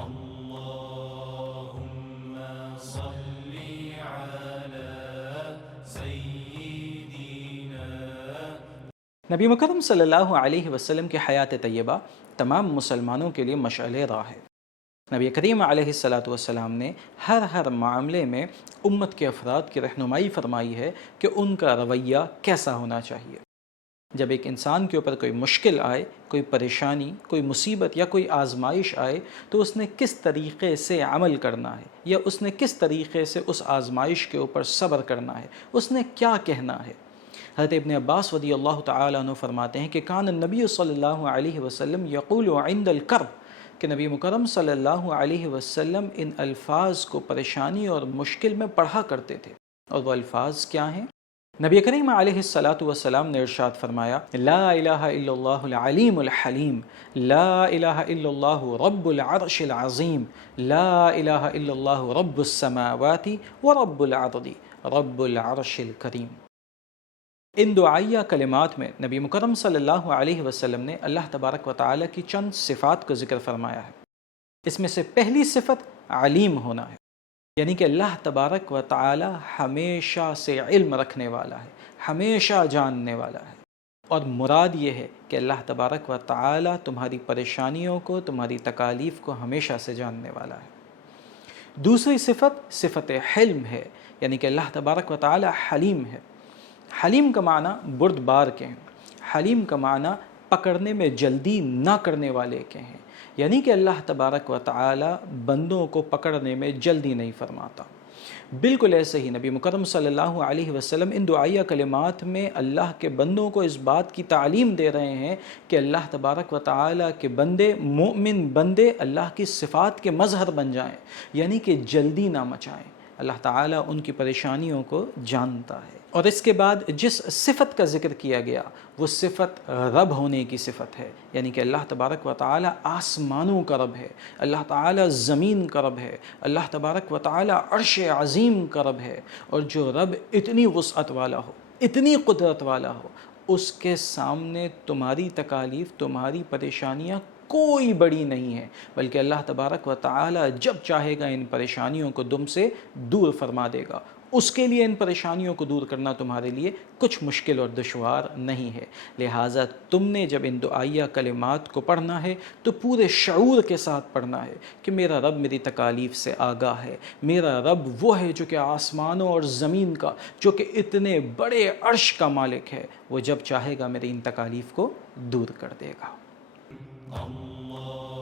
اللهم صل على سيدنا۔ نبی مکرم صلی اللہ علیہ وسلم کی حیات طیبہ تمام مسلمانوں کے لیے مشعل راہ ہے۔ نبی کریم علیہ السلام نے ہر معاملے میں امت کے افراد کی رہنمائی فرمائی ہے کہ ان کا رویہ کیسا ہونا چاہیے۔ جب ایک انسان کے اوپر کوئی مشکل آئے، کوئی پریشانی، کوئی مصیبت یا کوئی آزمائش آئے تو اس نے کس طریقے سے عمل کرنا ہے، یا اس نے کس طریقے سے اس آزمائش کے اوپر صبر کرنا ہے، اس نے کیا کہنا ہے۔ حضرت ابن عباس رضی اللہ تعالیٰ عنہ فرماتے ہیں کہ کان النبی صلی اللہ علیہ وسلم یقول عند الکرب، کہ نبی مکرم صلی اللہ علیہ وسلم ان الفاظ کو پریشانی اور مشکل میں پڑھا کرتے تھے، اور وہ الفاظ کیا ہیں؟ نبی کریم علیہ السلام نے ارشاد فرمایا: لا الہ الا اللہ العلیم الحلیم، لا الہ الا اللہ رب العرش العظیم، لا الہ الا اللہ رب السماوات ورب العرض رب العرش الکریم۔ ان دعائیہ کلمات میں نبی مکرم صلی اللہ علیہ وسلم نے اللہ تبارک و تعالیٰ کی چند صفات کا ذکر فرمایا ہے۔ اس میں سے پہلی صفت علیم ہونا ہے، یعنی کہ اللہ تبارک و تعالیٰ ہمیشہ سے علم رکھنے والا ہے، ہمیشہ جاننے والا ہے۔ اور مراد یہ ہے کہ اللہ تبارک و تعالیٰ تمہاری پریشانیوں کو، تمہاری تکالیف کو ہمیشہ سے جاننے والا ہے۔ دوسری صفت صفت حلم ہے، یعنی کہ اللہ تبارک و تعالیٰ حلیم ہے۔ حلیم کا معنی بردبار کے ہیں، حلیم کا معنی پکڑنے میں جلدی نہ کرنے والے کے ہیں، یعنی کہ اللہ تبارک و تعالی بندوں کو پکڑنے میں جلدی نہیں فرماتا۔ بالکل ایسے ہی نبی مکرم صلی اللہ علیہ وسلم ان دعائیہ کلمات میں اللہ کے بندوں کو اس بات کی تعلیم دے رہے ہیں کہ اللہ تبارک و تعالی کے بندے، مومن بندے اللہ کی صفات کے مظہر بن جائیں، یعنی کہ جلدی نہ مچائیں۔ اللہ تعالیٰ ان کی پریشانیوں کو جانتا ہے۔ اور اس کے بعد جس صفت کا ذکر کیا گیا وہ صفت رب ہونے کی صفت ہے، یعنی کہ اللہ تبارک و تعالیٰ آسمانوں کا رب ہے، اللہ تعالیٰ زمین کا رب ہے، اللہ تبارک و تعالیٰ عرش عظیم کا رب ہے۔ اور جو رب اتنی وسعت والا ہو، اتنی قدرت والا ہو، اس کے سامنے تمہاری تکالیف، تمہاری پریشانیاں کوئی بڑی نہیں ہے، بلکہ اللہ تبارک و تعالی جب چاہے گا ان پریشانیوں کو تم سے دور فرما دے گا۔ اس کے لیے ان پریشانیوں کو دور کرنا تمہارے لیے کچھ مشکل اور دشوار نہیں ہے۔ لہٰذا تم نے جب ان دعائیہ کلمات کو پڑھنا ہے تو پورے شعور کے ساتھ پڑھنا ہے کہ میرا رب میری تکالیف سے آگاہ ہے، میرا رب وہ ہے جو کہ آسمانوں اور زمین کا، جو کہ اتنے بڑے عرش کا مالک ہے، وہ جب چاہے گا میری ان تکالیف کو دور کر دے گا۔ اللہ